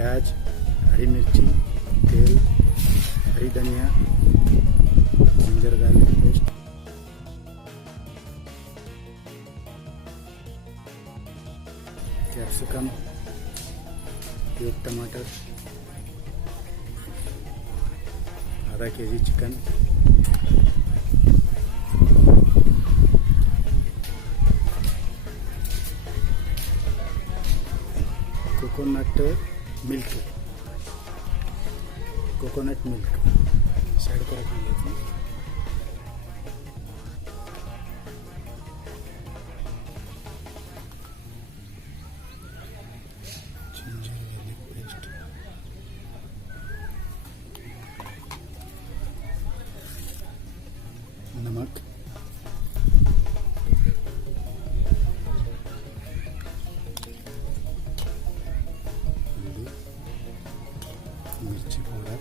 प्याज, हरी मिर्ची, तेल, हरी धनिया, जिंजर गार्लिक पेस्ट, कैप्सिकम, एक टमाटर, आधा KG chicken, coconut milk side पर रख लेते हैं। जिंजर गार्लिक पेस्ट, नमक, मिर्ची पाउडर,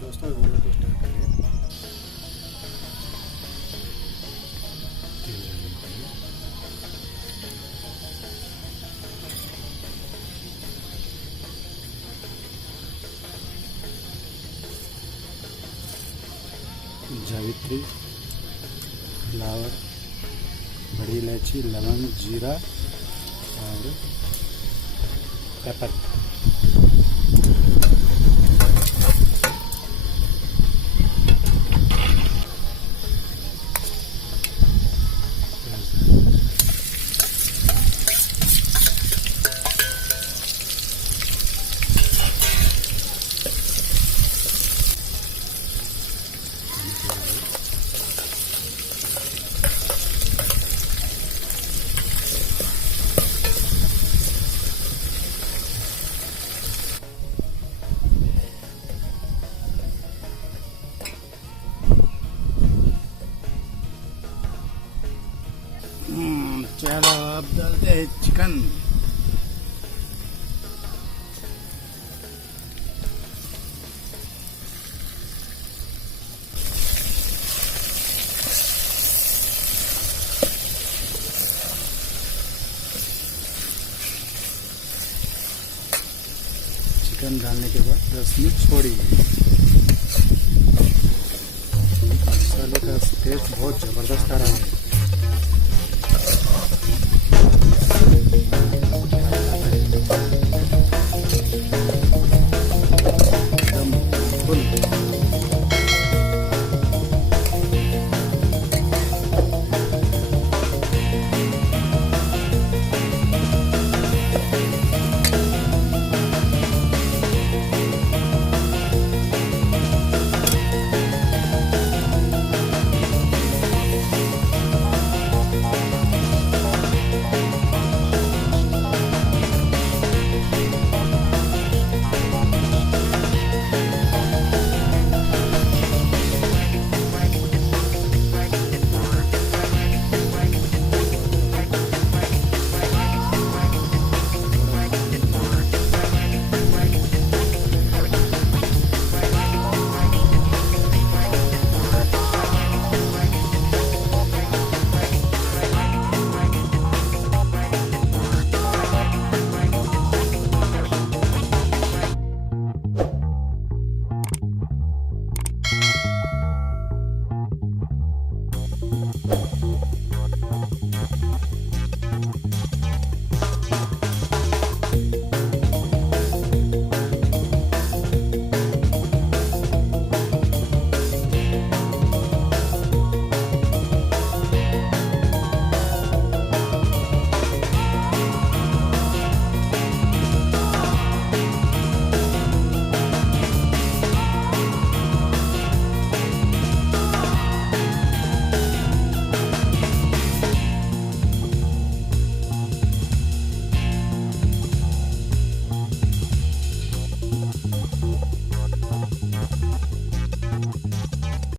दोस्तों वीडियो को स्टार्ट करें। तेल डालने के लिए जावित्री, फ्लावर, बड़ी इलायची, लवंग, जीरा और पेपर। चलो अब डालते हैं चिकन। चिकन डालने के बाद 10 मिनट छोड़िए। मसाले का टेस्ट बहुत ज़बरदस्त आ रहा है।